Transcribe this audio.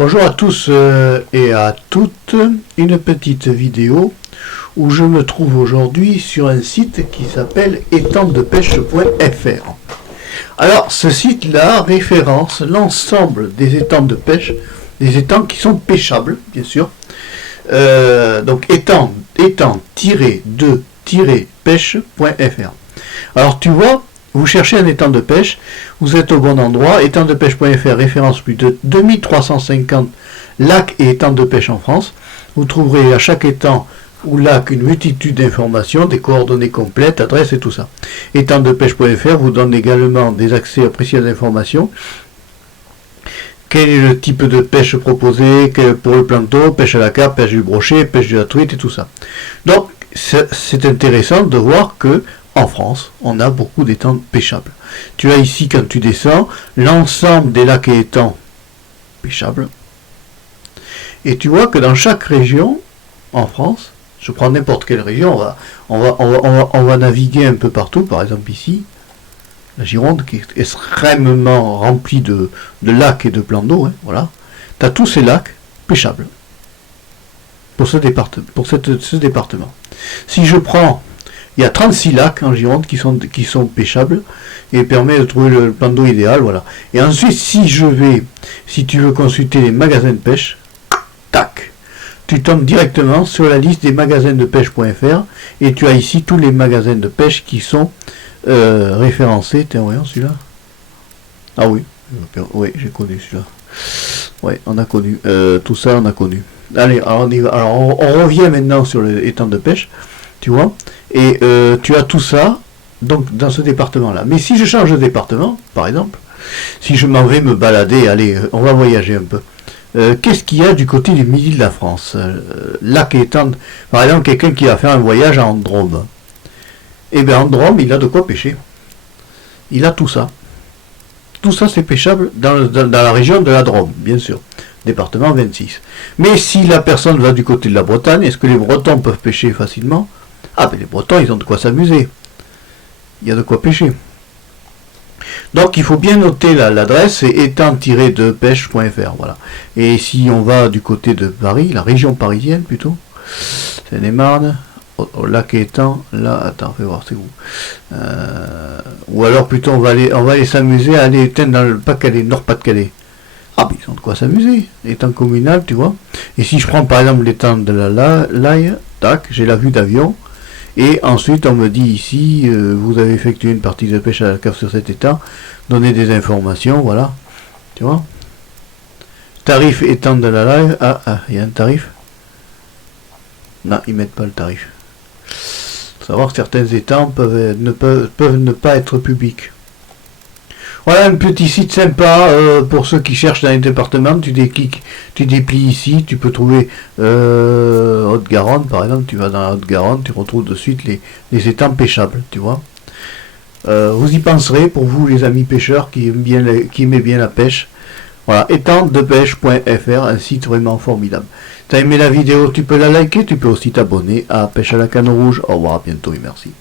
Bonjour à tous et à toutes, une petite vidéo où je me trouve aujourd'hui sur un site qui s'appelle étangsdepêche.fr. Alors ce site-là référence l'ensemble des étangs de pêche, des étangs qui sont pêchables bien sûr. Donc étang-de-pêche.fr. Alors tu vois, vous cherchez un étang de pêche, vous êtes au bon endroit. Étangsdepêche.fr référence plus de 2350 lacs et étangs de pêche en France. Vous trouverez à chaque étang ou lac une multitude d'informations, des coordonnées complètes, adresses et tout ça. Étangsdepêche.fr vous donne également des accès à précieuses informations. Quel est le type de pêche proposé pour le plancton, pêche à la carpe, pêche du brochet, pêche de la truite et tout ça. Donc c'est intéressant de voir que en France, on a beaucoup d'étangs pêchables. Tu as ici, quand tu descends, l'ensemble des lacs et étangs pêchables. Et tu vois que dans chaque région, en France, je prends n'importe quelle région, on va naviguer un peu partout, par exemple ici, la Gironde, qui est extrêmement remplie de lacs et de plans d'eau, hein, voilà. Tu as tous ces lacs pêchables pour ce département. Si je prends, il y a 36 lacs en Gironde qui sont pêchables et permet de trouver le plan d'eau idéal, voilà. Et ensuite, si tu veux consulter les magasins de pêche, tac, tu tombes directement sur la liste des magasins de pêche.fr et tu as ici tous les magasins de pêche qui sont référencés. Tiens, voyons celui-là. Ah oui, j'ai connu celui-là. Oui, on a connu. Tout ça, on a connu. Allez, alors on y va. Alors on revient maintenant sur l'étang de pêche, tu vois. Et tu as tout ça donc dans ce département-là. Mais si je change de département, par exemple, si je m'en vais me balader, allez, on va voyager un peu. Qu'est-ce qu'il y a du côté du midi de la France? Lac et étang, par exemple, quelqu'un qui va faire un voyage à Drôme. Eh bien, en Drôme, il a de quoi pêcher. Il a tout ça. Tout ça, c'est pêchable dans la région de la Drôme, bien sûr. Département 26. Mais si la personne va du côté de la Bretagne, est-ce que les Bretons peuvent pêcher facilement? Ah, ben les Bretons, ils ont de quoi s'amuser. Il y a de quoi pêcher. Donc, il faut bien noter l'adresse, c'est étang-de-pêche.fr, voilà. Et si on va du côté de Paris, la région parisienne plutôt, Seine-et-Marne, au lac et étang, là, attends, fais voir, c'est où. Ou alors plutôt, on va aller s'amuser à aller éteindre dans le Pas-de-Calais, Nord-Pas-de-Calais. Ah, ben ils ont de quoi s'amuser, étang communal, tu vois. Et si je prends par exemple l'étang de la Laye, tac, j'ai la vue d'avion. Et ensuite, on me dit ici, vous avez effectué une partie de pêche à la cave sur cet étang, donnez des informations, voilà. Tu vois. Tarif étang de la Laye, il y a un tarif. Non, ils mettent pas le tarif. Faut savoir que certains étangs peuvent ne pas être publics. Voilà un petit site sympa pour ceux qui cherchent dans les départements. Tu déplies ici, tu peux trouver Haute-Garonne par exemple. Tu vas dans la Haute-Garonne, tu retrouves de suite les étangs pêchables, tu vois. Vous y penserez pour vous les amis pêcheurs qui aimaient bien la pêche. Voilà, étangsdepêche.fr, un site vraiment formidable. T'as aimé la vidéo, tu peux la liker, tu peux aussi t'abonner à Pêche à la canne rouge. Au revoir, à bientôt et merci.